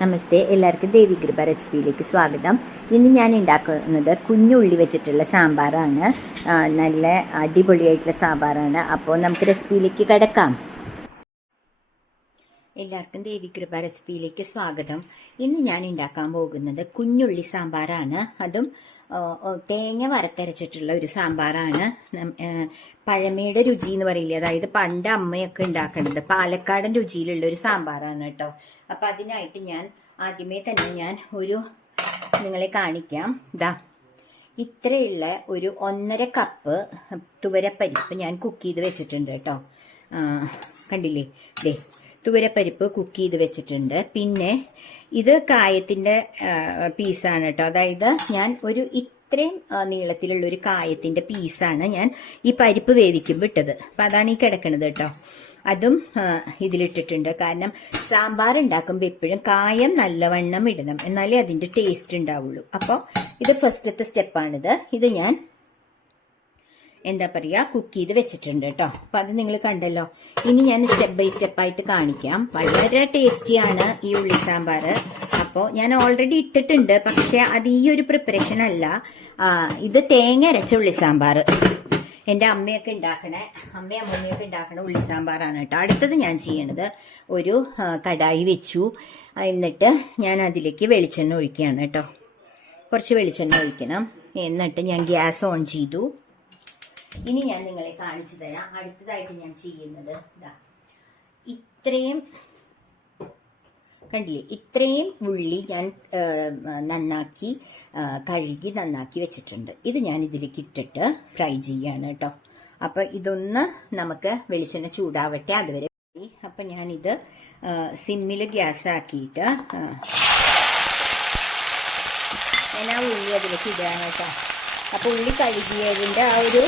നമസ്തേ, എല്ലാവർക്കും ദേവികൃപ റെസിപ്പിയിലേക്ക് സ്വാഗതം. ഇന്ന് ഞാൻ ഉണ്ടാക്കുന്നത് കുഞ്ഞുള്ളി വെച്ചിട്ടുള്ള സാമ്പാറാണ്. നല്ല അടിപൊളിയായിട്ടുള്ള സാമ്പാറാണ്. അപ്പോൾ നമുക്ക് റെസിപ്പിയിലേക്ക് കിടക്കാം. എല്ലാവർക്കും ദേവികൃപ റെസിപ്പിയിലേക്ക് സ്വാഗതം. ഇന്ന് ഞാൻ ഉണ്ടാക്കാൻ പോകുന്നത് കുഞ്ഞുള്ളി സാമ്പാറാണ്. അതും തേങ്ങ വറുത്തരച്ചിട്ടുള്ള ഒരു സാമ്പാറാണ്. പഴമയുടെ രുചി എന്ന് പറയില്ലേ, അതായത് പണ്ട് അമ്മയൊക്കെ ഉണ്ടാക്കുന്നത് പാലക്കാടൻ രുചിയിലുള്ള ഒരു സാമ്പാറാണ് കേട്ടോ. അപ്പം അതിനായിട്ട് ഞാൻ ആദ്യമേ തന്നെ ഒരു നിങ്ങളെ കാണിക്കാം. ഇത്രയുള്ള ഒരു 1.5 കപ്പ് തുവരപ്പരിപ്പ് ഞാൻ കുക്ക് ചെയ്ത് വെച്ചിട്ടുണ്ട് കേട്ടോ. കണ്ടില്ലേ, തുവരപ്പരിപ്പ് കുക്ക് ചെയ്ത് വെച്ചിട്ടുണ്ട്. പിന്നെ ഇത് കായത്തിൻ്റെ പീസാണ് കേട്ടോ. അതായത് ഞാൻ ഇത്രയും നീളത്തിലുള്ള ഒരു കായത്തിൻ്റെ പീസാണ് ഞാൻ ഈ പരിപ്പ് വേവിക്കുമ്പോൾ ഇട്ടത്. അപ്പം അതാണ് ഈ കിടക്കണത് കേട്ടോ. അതും ഇതിലിട്ടിട്ടുണ്ട്. കാരണം സാമ്പാർ ഉണ്ടാക്കുമ്പോൾ എപ്പോഴും കായം നല്ലവണ്ണം ഇടണം, എന്നാലേ അതിൻ്റെ ടേസ്റ്റ് ഉണ്ടാവുള്ളൂ. അപ്പോൾ ഇത് ഫസ്റ്റത്തെ സ്റ്റെപ്പാണിത്. ഇത് ഞാൻ കുക്ക് ചെയ്ത് വെച്ചിട്ടുണ്ട് കേട്ടോ. അപ്പം അത് നിങ്ങൾ കണ്ടല്ലോ. ഇനി ഞാൻ സ്റ്റെപ്പ് ബൈ സ്റ്റെപ്പായിട്ട് കാണിക്കാം. വളരെ ടേസ്റ്റിയാണ് ഈ ഉള്ളി സാമ്പാർ. അപ്പോൾ ഞാൻ ഓൾറെഡി ഇട്ടിട്ടുണ്ട്, പക്ഷെ അത് ഈ ഒരു പ്രിപ്പറേഷൻ അല്ല. ഇത് തേങ്ങ അരച്ച ഉള്ളി സാമ്പാർ എൻ്റെ അമ്മയൊക്കെ അമ്മൂമ്മയൊക്കെ ഉണ്ടാക്കണ ഉള്ളി സാമ്പാറാണ് കേട്ടോ. അടുത്തത് ഞാൻ ചെയ്യണത് ഒരു കടായി വെച്ചു. എന്നിട്ട് ഞാൻ അതിലേക്ക് വെളിച്ചെണ്ണ ഒഴിക്കുകയാണ് കേട്ടോ. കുറച്ച് വെളിച്ചെണ്ണ ഒഴിക്കണം. എന്നിട്ട് ഞാൻ ഗ്യാസ് ഓൺ ചെയ്തു. ഇനി ഞാൻ നിങ്ങളെ കാണിച്ചു തരാം. അടുത്തതായിട്ട് ഞാൻ ചെയ്യുന്നത് ഇത്രയും ഉള്ളി ഞാൻ നന്നാക്കി കഴുകി നന്നാക്കി വെച്ചിട്ടുണ്ട്. ഇത് ഞാൻ ഇതിലേക്ക് ഇട്ടിട്ട് ഫ്രൈ ചെയ്യാണ് കേട്ടോ. അപ്പം ഇതൊന്ന് നമുക്ക് വെളിച്ചെണ്ണ ചൂടാവട്ടെ, അതുവരെ. അപ്പം ഞാനിത് സിമ്മിൽ ഗ്യാസ് ആക്കിയിട്ട് ഞാൻ ആ ഉള്ളി അതിലേക്ക് ഇടാണ് കേട്ടോ. അപ്പോൾ ഉള്ളി കഴുകിയതിൻ്റെ ആ ഒരു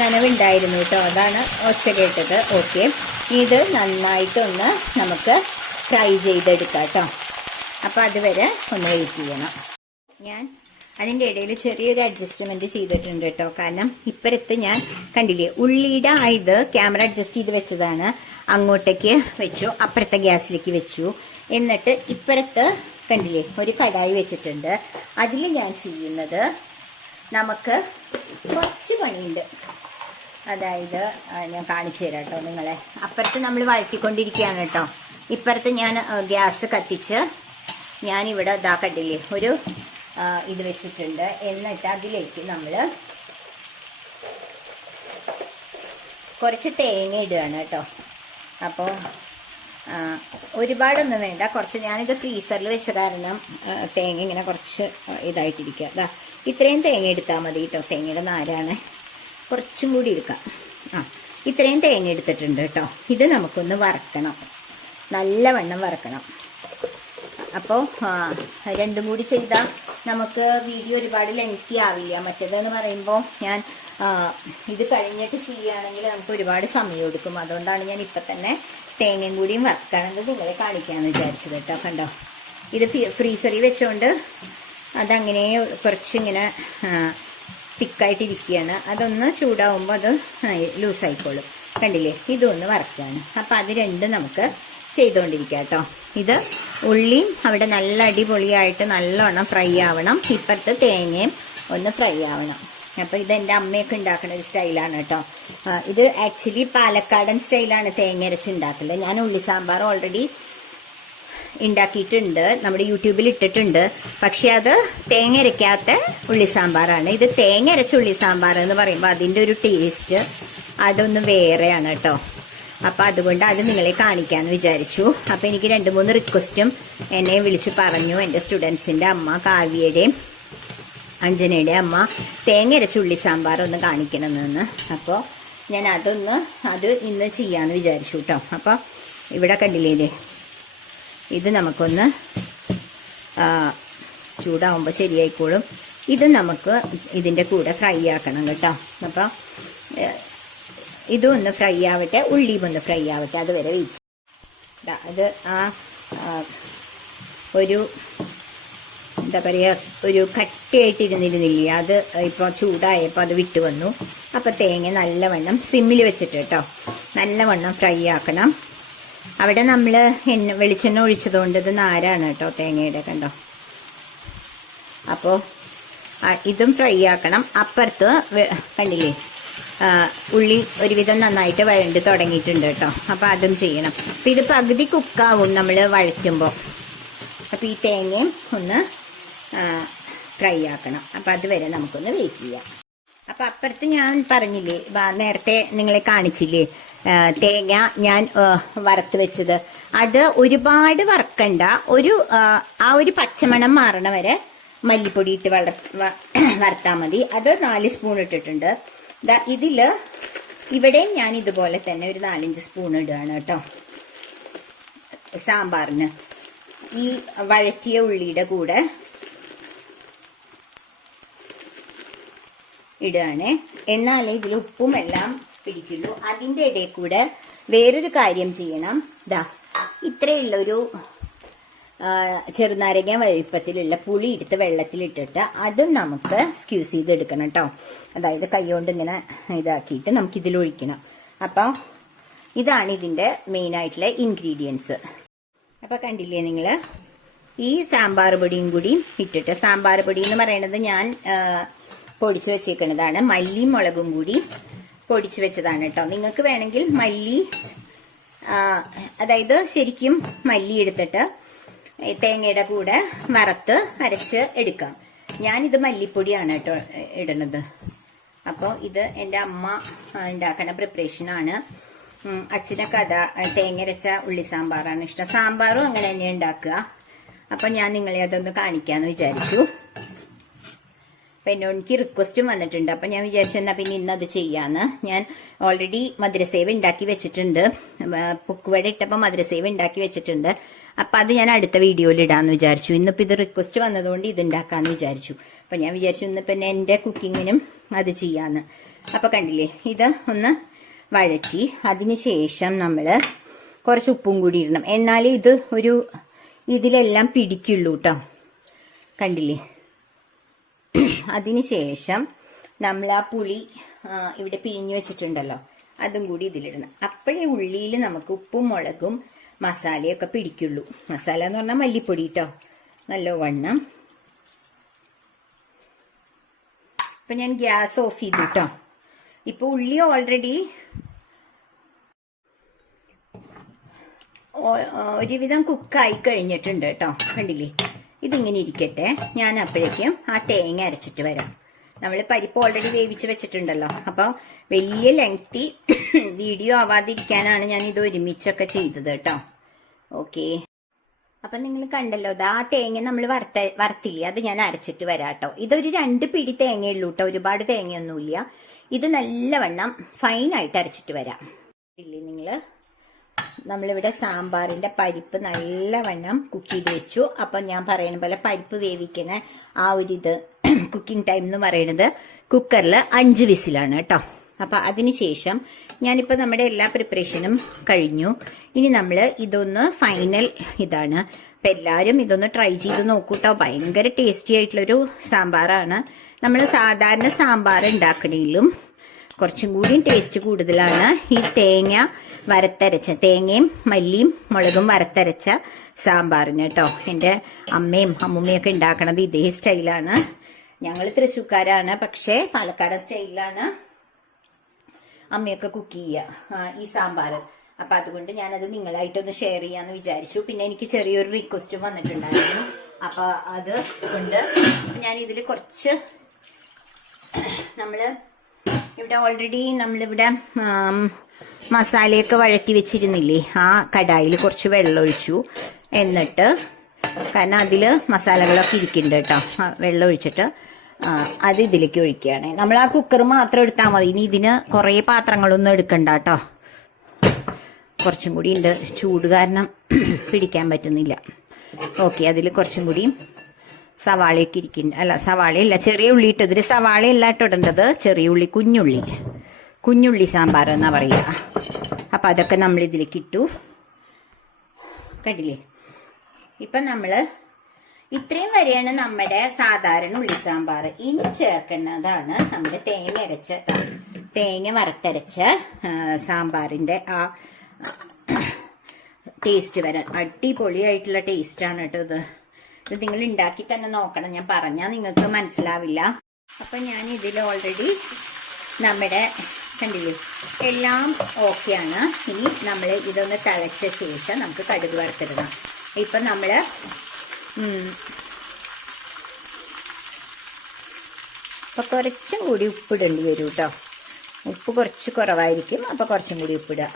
നനവുണ്ടായിരുന്നു കേട്ടോ. അതാണ് ഒച്ച കേട്ടത്. ഓക്കെ, ഇത് നന്നായിട്ടൊന്ന് നമുക്ക് ഫ്രൈ ചെയ്തെടുക്കാം കേട്ടോ. അപ്പോൾ അതുവരെ ഒന്ന് വെയിറ്റ് ചെയ്യണം. ഞാൻ അതിൻ്റെ ഇടയിൽ ചെറിയൊരു അഡ്ജസ്റ്റ്മെൻറ്റ് ചെയ്തിട്ടുണ്ട് കേട്ടോ. കാരണം ഇപ്പുറത്ത് ഞാൻ കണ്ടില്ലേ, ഉള്ളിയുടെ ഇത് ക്യാമറ അഡ്ജസ്റ്റ് ചെയ്ത് വെച്ചതാണ്. അങ്ങോട്ടേക്ക് വെച്ചു, അപ്പുറത്തെ ഗ്യാസിലേക്ക് വെച്ചു. എന്നിട്ട് ഇപ്പുറത്ത് കണ്ടില്ലേ ഒരു കടായി വെച്ചിട്ടുണ്ട്. അതിൽ ഞാൻ ചെയ്യുന്നത്, നമുക്ക് കുറച്ച് പണിയുണ്ട്. അതായത് ഞാൻ കാണിച്ചു തരാം കേട്ടോ നിങ്ങളെ. അപ്പുറത്ത് നമ്മൾ വഴറ്റിക്കൊണ്ടിരിക്കുകയാണ് കേട്ടോ. ഇപ്പുറത്ത് ഞാൻ ഗ്യാസ് കത്തിച്ച് ഞാനിവിടെ കണ്ടില്ലേ ഒരു ഇത് വെച്ചിട്ടുണ്ട്. എന്നിട്ട് അതിലേക്ക് നമ്മൾ കുറച്ച് തേങ്ങ ഇടുകയാണ് കേട്ടോ. അപ്പോൾ ഒരുപാടൊന്നും വേണ്ട, കുറച്ച്. ഞാനിത് ഫ്രീസറിൽ വെച്ച കാരണം തേങ്ങ ഇങ്ങനെ കുറച്ച് ഇതായിട്ടിരിക്കുക. ഇത്രയും തേങ്ങ എടുത്താൽ മതി കേട്ടോ. തേങ്ങയുടെ നാരാണ്, കുറച്ചും കൂടി എടുക്കാം. ഇത്രയും തേങ്ങ എടുത്തിട്ടുണ്ട് കേട്ടോ. ഇത് നമുക്കൊന്ന് വറക്കണം, നല്ലവണ്ണം വറക്കണം. അപ്പോൾ രണ്ടും കൂടി ചെയ്താൽ നമുക്ക് വീഡിയോ ഒരുപാട് ലെങ്തി ആവില്ല. മറ്റേതെന്ന് പറയുമ്പോൾ ഞാൻ ഇത് കഴിഞ്ഞിട്ട് ചെയ്യുകയാണെങ്കിൽ നമുക്ക് ഒരുപാട് സമയം എടുക്കും. അതുകൊണ്ടാണ് ഞാൻ ഇപ്പം തന്നെ തേങ്ങയും കൂടിയും വറക്കണമെന്ന് നിങ്ങളെ കാണിക്കാമെന്ന് വിചാരിച്ചത് കേട്ടോ. കണ്ടോ, ഇത് ഫ്രീസറിൽ വെച്ചുകൊണ്ട് അതങ്ങനെ കുറച്ചിങ്ങനെ തിക്കായിട്ടിരിക്കുകയാണ്. അതൊന്ന് ചൂടാവുമ്പോൾ അത് ലൂസായിക്കോളും. കണ്ടില്ലേ, ഇതൊന്ന് വറക്കുകയാണ്. അപ്പം അത് രണ്ടും നമുക്ക് ചെയ്തുകൊണ്ടിരിക്കാം കേട്ടോ. ഇത് ഉള്ളിയും അവിടെ നല്ല അടിപൊളിയായിട്ട് നല്ലോണം ഫ്രൈ ആവണം. ഇപ്പുറത്ത് തേങ്ങയും ഒന്ന് ഫ്രൈ ആവണം. അപ്പോൾ ഇതെൻ്റെ അമ്മയൊക്കെ ഉണ്ടാക്കുന്ന ഒരു സ്റ്റൈലാണ് കേട്ടോ. ഇത് ആക്ച്വലി പാലക്കാടൻ സ്റ്റൈലാണ് തേങ്ങ അരച്ച് ഉണ്ടാക്കുന്നത്. ഞാൻ ഉള്ളി സാമ്പാർ ഓൾറെഡി ഉണ്ടാക്കിയിട്ടുണ്ട്, നമ്മുടെ യൂട്യൂബിൽ ഇട്ടിട്ടുണ്ട്. പക്ഷെ അത് തേങ്ങ അരയ്ക്കാത്ത ഉള്ളി സാമ്പാറാണ്. ഇത് തേങ്ങ അരച്ച ഉള്ളി സാമ്പാർ എന്ന് പറയുമ്പോൾ അതിൻ്റെ ഒരു ടേസ്റ്റ് അതൊന്ന് വേറെയാണ് കേട്ടോ. അപ്പം അതുകൊണ്ട് അത് നിങ്ങളെ കാണിക്കാമെന്ന് വിചാരിച്ചു. അപ്പം എനിക്ക് 2-3 റിക്വസ്റ്റും എന്നെ വിളിച്ച് പറഞ്ഞു. എൻ്റെ സ്റ്റുഡൻസിൻ്റെ അമ്മ കാവ്യയുടെയും അഞ്ജനയുടെ അമ്മ തേങ്ങ അരച്ച ഉള്ളി സാമ്പാർ ഒന്ന് കാണിക്കണമെന്ന്. അപ്പോൾ ഞാൻ അത് ഇന്ന് ചെയ്യാമെന്ന് വിചാരിച്ചു കേട്ടോ. അപ്പോൾ ഇവിടെ കണ്ടില്ലേ, ഇത് നമുക്കൊന്ന് ചൂടാവുമ്പോൾ ശരിയായിക്കോളും. ഇത് നമുക്ക് ഇതിൻ്റെ കൂടെ ഫ്രൈ ആക്കണം കേട്ടോ. അപ്പോൾ ഇതും ഒന്ന് ഫ്രൈ ആവട്ടെ, ഉള്ളിയും ഒന്ന് ഫ്രൈ ആവട്ടെ, അതുവരെ വെയിറ്റ്. അത് ഒരു ഒരു കട്ടിയായിട്ടിരുന്നിരുന്നില്ലേ, അത് ഇപ്പോൾ ചൂടായപ്പോൾ അത് വിട്ട് വന്നു. അപ്പോൾ തേങ്ങ നല്ലവണ്ണം സിമ്മിൽ വെച്ചിട്ട് കേട്ടോ നല്ലവണ്ണം ഫ്രൈ ആക്കണം. അവിടെ നമ്മൾ വെളിച്ചെണ്ണ ഒഴിച്ചതുകൊണ്ട് ഇത് നാരാണ് കേട്ടോ തേങ്ങയുടെ, കണ്ടോ. അപ്പോൾ ഇതും ഫ്രൈ ആക്കണം. അപ്പുറത്ത് കണ്ടില്ലേ ഉള്ളി ഒരുവിധം നന്നായിട്ട് വഴണ്ട് തുടങ്ങിയിട്ടുണ്ട് കേട്ടോ. അപ്പോൾ അതും ചെയ്യണം. അപ്പോൾ ഇത് പകുതി കുക്കാവും നമ്മൾ വഴറ്റുമ്പോൾ. അപ്പോൾ ഈ തേങ്ങയും ഒന്ന് ഫ്രൈ ആക്കണം. അപ്പോൾ അതുവരെ നമുക്കൊന്ന് വെയിറ്റ് ചെയ്യാം. അപ്പം അപ്പുറത്ത് ഞാൻ പറഞ്ഞില്ലേ, നേരത്തെ നിങ്ങളെ കാണിച്ചില്ലേ തേങ്ങ ഞാൻ വറുത്ത് വെച്ചത്. അത് ഒരുപാട് വറക്കണ്ട, ആ ഒരു പച്ചമണം മാറണ വരെ മല്ലിപ്പൊടി ഇട്ട് വറുത്താൽ മതി. അത് 4 സ്പൂൺ ഇട്ടിട്ടുണ്ട്. ഇവിടെയും ഞാൻ ഇതുപോലെ തന്നെ ഒരു 4-5 സ്പൂൺ ഇടുകയാണ് കേട്ടോ സാമ്പാറിന്. ഈ വഴറ്റിയ ഉള്ളിയുടെ കൂടെ ഇടുകയാണ്. എന്നാലേ ഇതിൽ ഉപ്പും എല്ലാം പിടിക്കുള്ളൂ. അതിൻ്റെ ഇടയിൽ കൂടെ വേറൊരു കാര്യം ചെയ്യണം. ഇത്രയുള്ളൊരു ചെറുനാരങ്ങ വലുപ്പത്തിലുള്ള പുളി എടുത്ത് വെള്ളത്തിലിട്ടിട്ട് അതും നമുക്ക് സ്ക്യൂസ് ചെയ്തെടുക്കണം കേട്ടോ. അതായത് കൈകൊണ്ട് ഇങ്ങനെ ഇതാക്കിയിട്ട് നമുക്കിതിൽ ഒഴിക്കണം. അപ്പോൾ ഇതാണ് ഇതിൻ്റെ മെയിനായിട്ടുള്ള ഇൻഗ്രീഡിയൻസ്. അപ്പോൾ കണ്ടില്ലേ നിങ്ങൾ, ഈ സാമ്പാർ പൊടിയും കൂടി ഇട്ടിട്ട്, സാമ്പാർ പൊടി എന്ന് പറയുന്നത് ഞാൻ പൊടിച്ചു വെച്ചേക്കുന്നതാണ്. മല്ലിയും മുളകും കൂടി പൊടിച്ചു വെച്ചതാണ് കേട്ടോ. നിങ്ങൾക്ക് വേണമെങ്കിൽ മല്ലി, അതായത് ശരിക്കും മല്ലി എടുത്തിട്ട് തേങ്ങയുടെ കൂടെ വറുത്ത് അരച്ച് എടുക്കാം. ഞാനിത് മല്ലിപ്പൊടിയാണ് കേട്ടോ ഇടുന്നത്. അപ്പോൾ ഇത് എൻ്റെ അമ്മ ഉണ്ടാക്കുന്ന പ്രിപ്പറേഷനാണ്. അച്ഛനൊക്കെ തേങ്ങ അരച്ച ഉള്ളി സാമ്പാറാണ് ഇഷ്ടം. സാമ്പാറും അങ്ങനെ തന്നെ ഉണ്ടാക്കുക. അപ്പം ഞാൻ നിങ്ങളെ അതൊന്ന് കാണിക്കാമെന്ന് വിചാരിച്ചു. അപ്പം എനിക്ക് റിക്വസ്റ്റും വന്നിട്ടുണ്ട്. അപ്പം ഞാൻ വിചാരിച്ചു എന്നാൽ പിന്നെ ഇന്നത് ചെയ്യാമെന്ന്. ഞാൻ ഓൾറെഡി മധുരസേവ ഉണ്ടാക്കി വെച്ചിട്ടുണ്ട്. പുക്കുവട ഇട്ടപ്പോൾ മധുരസേവ ഉണ്ടാക്കി വെച്ചിട്ടുണ്ട്. അപ്പം അത് ഞാൻ അടുത്ത വീഡിയോയിൽ ഇടാമെന്ന് വിചാരിച്ചു. ഇന്നിപ്പോൾ ഇത് റിക്വസ്റ്റ് വന്നതുകൊണ്ട് ഇത് ഉണ്ടാക്കാമെന്ന് വിചാരിച്ചു. അപ്പം ഞാൻ വിചാരിച്ചു ഇന്നിപ്പോൾ എൻ്റെ കുക്കിങ്ങിനും അത് ചെയ്യാമെന്ന്. അപ്പം കണ്ടില്ലേ, ഇത് ഒന്ന് വഴറ്റി അതിന് ശേഷം നമ്മൾ കുറച്ച് ഉപ്പും കൂടി ഇടണം. എന്നാലേ ഇത് ഇതിലെല്ലാം പിടിക്കുള്ളൂ കേട്ടോ. കണ്ടില്ലേ, അതിന് ശേഷം നമ്മൾ ആ പുളി ഇവിടെ പിഴിഞ്ഞു വെച്ചിട്ടുണ്ടല്ലോ അതും കൂടി ഇതിലിടണം. അപ്പോഴേ ഉള്ളിയിൽ നമുക്ക് ഉപ്പും മുളകും മസാലയൊക്കെ പിടിക്കുള്ളൂ. മസാല എന്ന് പറഞ്ഞാൽ മല്ലിപ്പൊടി കേട്ടോ, നല്ലവണ്ണം. ഇപ്പം ഞാൻ ഗ്യാസ് ഓഫ് ചെയ്തു കേട്ടോ. ഇപ്പോൾ ഉള്ളി ഓൾറെഡി ഒരുവിധം കുക്കായി കഴിഞ്ഞിട്ടുണ്ട് കേട്ടോ. കണ്ടില്ലേ, ഇതിങ്ങനെ ഇരിക്കട്ടെ. ഞാൻ അപ്പോഴേക്കും ആ തേങ്ങ അരച്ചിട്ട് വരാം. നമ്മൾ പരിപ്പ് ഓൾറെഡി വേവിച്ച് വെച്ചിട്ടുണ്ടല്ലോ. അപ്പോൾ വലിയ ലെങ്തി വീഡിയോ ആവാതിരിക്കാനാണ് ഞാൻ ഇത് ഒരുമിച്ചൊക്കെ ചെയ്തത് കേട്ടോ. ഓക്കെ, അപ്പം നിങ്ങൾ കണ്ടല്ലോ, ആ തേങ്ങ നമ്മൾ വറുത്തില്ലേ, അത് ഞാൻ അരച്ചിട്ട് വരാം കേട്ടോ. ഇതൊരു 2 പിടി തേങ്ങയുള്ളൂ കേട്ടോ, ഒരുപാട് തേങ്ങയൊന്നുമില്ല. ഇത് നല്ലവണ്ണം ഫൈനായിട്ട് അരച്ചിട്ട് വരാം. ഇല്ലേ നിങ്ങൾ, നമ്മളിവിടെ സാമ്പാറിൻ്റെ പരിപ്പ് നല്ലവണ്ണം കുക്ക് ചെയ്ത് വെച്ചു. അപ്പം ഞാൻ പറയുന്ന പോലെ പരിപ്പ് വേവിക്കണ ആ ഇത് കുക്കിംഗ് ടൈം എന്ന് പറയുന്നത് കുക്കറിൽ 5 വിസിലാണ് കേട്ടോ. അപ്പം അതിന് ശേഷം ഞാനിപ്പോൾ നമ്മുടെ എല്ലാ പ്രിപ്പറേഷനും കഴിഞ്ഞു. ഇനി നമ്മൾ ഇതൊന്ന് ഫൈനൽ ഇതാണ്. അപ്പം എല്ലാവരും ഇതൊന്ന് ട്രൈ ചെയ്ത് നോക്കൂട്ടോ. ഭയങ്കര ടേസ്റ്റി ആയിട്ടുള്ളൊരു സാമ്പാറാണ്. നമ്മൾ സാധാരണ സാമ്പാർ ഉണ്ടാക്കണേലും കുറച്ചും കൂടി ടേസ്റ്റ് കൂടുതലാണ് ഈ തേങ്ങ വറുത്തരച്ച, തേങ്ങയും മല്ലിയും മുളകും വറുത്തരച്ച സാമ്പാറിന് കേട്ടോ. എൻ്റെ അമ്മയും അമ്മൂമ്മയൊക്കെ ഉണ്ടാക്കണത് ഇതേ സ്റ്റൈലാണ്. ഞങ്ങൾ തൃശ്ശൂർക്കാരാണ്, പക്ഷേ പാലക്കാട് സ്റ്റൈലിലാണ് അമ്മയൊക്കെ കുക്ക് ചെയ്യുക ഈ സാമ്പാർ. അപ്പം അതുകൊണ്ട് ഞാനത് നിങ്ങളായിട്ടൊന്ന് ഷെയർ ചെയ്യാമെന്ന് വിചാരിച്ചു. പിന്നെ എനിക്ക് ചെറിയൊരു റിക്വസ്റ്റും വന്നിട്ടുണ്ടായിരുന്നു. അപ്പോൾ അത് കൊണ്ട് ഞാനിതിൽ കുറച്ച് ഇവിടെ ഓൾറെഡി നമ്മളിവിടെ മസാലയൊക്കെ വഴറ്റി വെച്ചിരുന്നില്ലേ, ആ കടായിൽ കുറച്ച് വെള്ളം ഒഴിച്ചു. എന്നിട്ട് കാരണം അതിൽ മസാലകളൊക്കെ ഇരിക്കുന്നുണ്ട് കേട്ടോ. വെള്ളം ഒഴിച്ചിട്ട് അത് ഇതിലേക്ക് ഒഴിക്കുകയാണ്. നമ്മൾ ആ കുക്കർ മാത്രം എടുത്താൽ മതി. ഇനി ഇതിന് കുറേ പാത്രങ്ങളൊന്നും എടുക്കണ്ട കേട്ടോ. കുറച്ചും കൂടി ഉണ്ട്, ചൂട് കാരണം പിടിക്കാൻ പറ്റുന്നില്ല. ഓക്കെ, അതിൽ കുറച്ചും കൂടി സവാളയൊക്കെ ഇരിക്കുന്നുണ്ട്. അല്ല, സവാളയല്ല, ചെറിയ ഉള്ളി ഇട്ടത്. ഇതിൽ സവാളയല്ല ഇട്ട് ഇടേണ്ടത്, ചെറിയ ഉള്ളി, കുഞ്ഞുള്ളി സാമ്പാർ എന്നാ പറയുക. അപ്പം അതൊക്കെ നമ്മൾ ഇതിലേക്ക് ഇട്ടു. കണ്ടില്ലേ, ഇപ്പം നമ്മൾ ഇത്രയും വരെയാണ് നമ്മുടെ സാധാരണ ഉള്ളി സാമ്പാർ. ഇനി ചേർക്കുന്നതാണ് നമ്മുടെ തേങ്ങ വറുത്തരച്ച സാമ്പാറിൻ്റെ ടേസ്റ്റ് വരാൻ. അടിപൊളിയായിട്ടുള്ള ടേസ്റ്റാണ് കേട്ടോ ഇത്. ഇത് നിങ്ങൾ ഉണ്ടാക്കി തന്നെ നോക്കണം, ഞാൻ പറഞ്ഞാൽ നിങ്ങൾക്ക് മനസ്സിലാവില്ല. അപ്പം ഞാൻ ഇതിൽ ഓൾറെഡി നമ്മുടെ കണ്ടില്ലേ എല്ലാം ഓക്കെയാണ്. ഇനി നമ്മൾ ഇതൊന്ന് തിളച്ച ശേഷം നമുക്ക് കടുക് വറുത്തിടണം. ഇപ്പം നമ്മൾ അപ്പോൾ കുറച്ചും കൂടി ഉപ്പിടേണ്ടി വരും കേട്ടോ. ഉപ്പ് കുറച്ച് കുറവായിരിക്കും, അപ്പോൾ കുറച്ചും കൂടി ഉപ്പിടുക.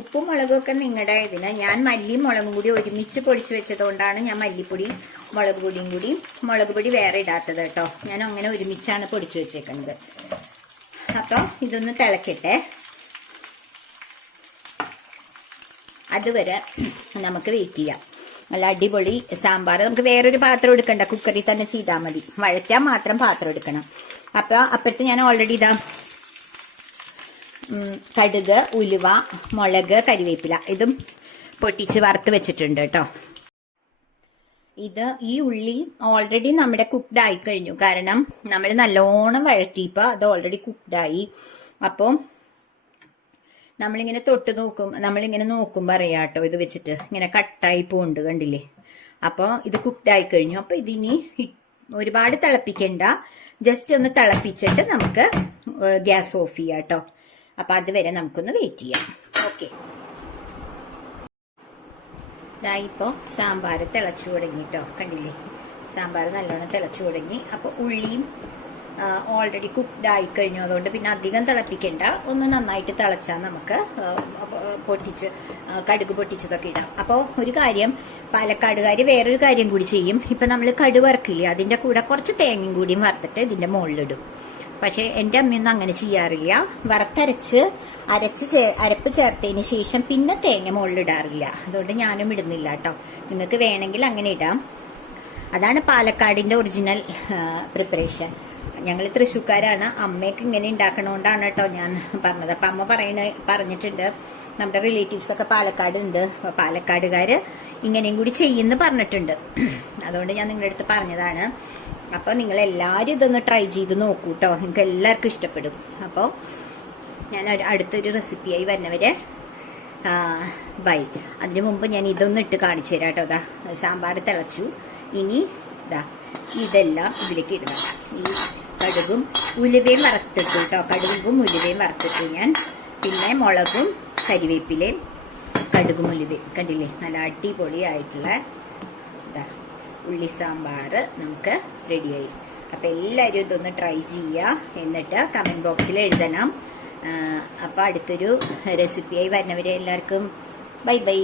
ഉപ്പും മുളകൊക്കെ നിങ്ങളുടെ ഇതിന്, ഞാൻ മല്ലിയും മുളകും കൂടി ഒരുമിച്ച് പൊടിച്ച് വെച്ചതുകൊണ്ടാണ് ഞാൻ മല്ലിപ്പൊടി മുളക് പൊടിയും കൂടി, മുളക് പൊടി വേറെ ഇടാത്തത് കേട്ടോ. ഞാൻ അങ്ങനെ ഒരുമിച്ചാണ് പൊടിച്ച് വെച്ചേക്കുന്നത്. അപ്പോൾ ഇതൊന്ന് തിളക്കട്ടെ. അതുവരെ നമുക്ക് വെയിറ്റ് ചെയ്യാം. നല്ല അടിപൊളി സാമ്പാർ. നമുക്ക് വേറൊരു പാത്രം എടുക്കണ്ട, കുക്കറിൽ തന്നെ ചെയ്താൽ മതി. വഴറ്റാൻ മാത്രം പാത്രം എടുക്കണം. അപ്പോൾ അപ്പുറത്ത് ഞാൻ ഓൾറെഡി ഇതാ കടുക്, ഉലുവ, മുളക്, കരിവേപ്പില ഇതും പൊട്ടിച്ച് വറുത്ത് വെച്ചിട്ടുണ്ട് കേട്ടോ. ഈ ഉള്ളി ഓൾറെഡി നമ്മുടെ കുക്ക്ഡ് ആയി കഴിഞ്ഞു. കാരണം നമ്മൾ നല്ലോണം വഴറ്റിയപ്പോൾ അത് ഓൾറെഡി കുക്ക്ഡായി. അപ്പോൾ നമ്മളിങ്ങനെ തൊട്ട് നോക്കും, നമ്മളിങ്ങനെ നോക്കുമ്പോൾ അറിയാം കേട്ടോ, ഇത് വെച്ചിട്ട് ഇങ്ങനെ കട്ടായി പോകുന്നുണ്ട്, കണ്ടില്ലേ. അപ്പോൾ ഇത് കുക്ക്ഡ് ആയി കഴിഞ്ഞു. അപ്പോൾ ഇതിനി ഒരുപാട് തിളപ്പിക്കണ്ട, ജസ്റ്റ് ഒന്ന് തിളപ്പിച്ചിട്ട് നമുക്ക് ഗ്യാസ് ഓഫ് ചെയ്യാം കേട്ടോ. അപ്പം അതുവരെ നമുക്കൊന്ന് വെയിറ്റ് ചെയ്യാം. ഓക്കെ, ഇപ്പോൾ സാമ്പാർ തിളച്ചു തുടങ്ങി കേട്ടോ, കണ്ടില്ലേ. സാമ്പാർ നല്ലോണം തിളച്ചു തുടങ്ങി. അപ്പോൾ ഉള്ളിയും ഓൾറെഡി കുക്ക്ഡ് ആയി കഴിഞ്ഞു. അതുകൊണ്ട് പിന്നെ അധികം തിളപ്പിക്കണ്ട, ഒന്ന് നന്നായിട്ട് തിളച്ചാൽ നമുക്ക് കടുക് പൊട്ടിച്ചതൊക്കെ ഇടാം. അപ്പോൾ ഒരു കാര്യം, പാലക്കാടുകാർ വേറൊരു കാര്യം കൂടി ചെയ്യും. ഇപ്പം നമ്മൾ കടുക് വറുക്കില്ലേ, അതിൻ്റെ കൂടെ കുറച്ച് തേങ്ങയും കൂടിയും വറുത്തിട്ട് ഇതിൻ്റെ മുകളിലിടും. പക്ഷേ എൻ്റെ അമ്മയൊന്നും അങ്ങനെ ചെയ്യാറില്ല. വറുത്തരച്ച് അരപ്പ് ചേർത്തതിന് ശേഷം പിന്നെ തേങ്ങ മുകളിലിടാറില്ല. അതുകൊണ്ട് ഞാനും ഇടുന്നില്ല കേട്ടോ. നിങ്ങൾക്ക് വേണമെങ്കിൽ അങ്ങനെ ഇടാം. അതാണ് പാലക്കാടിൻ്റെ ഒറിജിനൽ പ്രിപ്പറേഷൻ. ഞങ്ങൾ തൃശ്ശൂർക്കാരാണ്. അമ്മയ്ക്ക് ഇങ്ങനെ ഉണ്ടാക്കണോണ്ടാണ് കേട്ടോ ഞാൻ പറഞ്ഞത്. അപ്പം അമ്മ പറഞ്ഞിട്ടുണ്ട് നമ്മുടെ റിലേറ്റീവ്സൊക്കെ പാലക്കാടുണ്ട്, അപ്പോൾ പാലക്കാടുകാർ ഇങ്ങനെയും കൂടി ചെയ്യുമെന്ന് പറഞ്ഞിട്ടുണ്ട്. അതുകൊണ്ട് ഞാൻ നിങ്ങളുടെ അടുത്ത് പറഞ്ഞതാണ്. അപ്പോൾ നിങ്ങളെല്ലാവരും ഇതൊന്ന് ട്രൈ ചെയ്ത് നോക്കൂ കേട്ടോ, നിങ്ങൾക്ക് എല്ലാവർക്കും ഇഷ്ടപ്പെടും. അപ്പോൾ ഞാൻ അടുത്തൊരു റെസിപ്പിയായി വരുന്നവരെ ബൈ. അതിന് മുമ്പ് ഞാൻ ഇതൊന്നും ഇട്ട് കാണിച്ചു തരാം കേട്ടോ. ഇതാ സാമ്പാർ തിളച്ചു. ഇനി ഇതാ ഇതെല്ലാം ഇതിലേക്ക് ഇടണം. ഈ കടുകും ഉലുവയും വറുത്തിട്ടു കേട്ടോ, കടുകും ഉലുവയും വറുത്തിട്ടു ഞാൻ. പിന്നെ മുളകും കരിവേപ്പിലയും കടുകും ഉലുവയും കണ്ടില്ലേ, നല്ല അടിപൊളിയായിട്ടുള്ള ഇതാ ഉള്ളി സാമ്പാർ നമുക്ക് റെഡിയായി. അപ്പോൾ എല്ലാവരും ഇതൊന്ന് ട്രൈ ചെയ്യുക, എന്നിട്ട് കമൻറ്റ് ബോക്സിൽ എഴുതണം. അപ്പോൾ അടുത്തൊരു റെസിപ്പിയായി വരുന്നവരെ എല്ലാവർക്കും ബൈ ബൈ.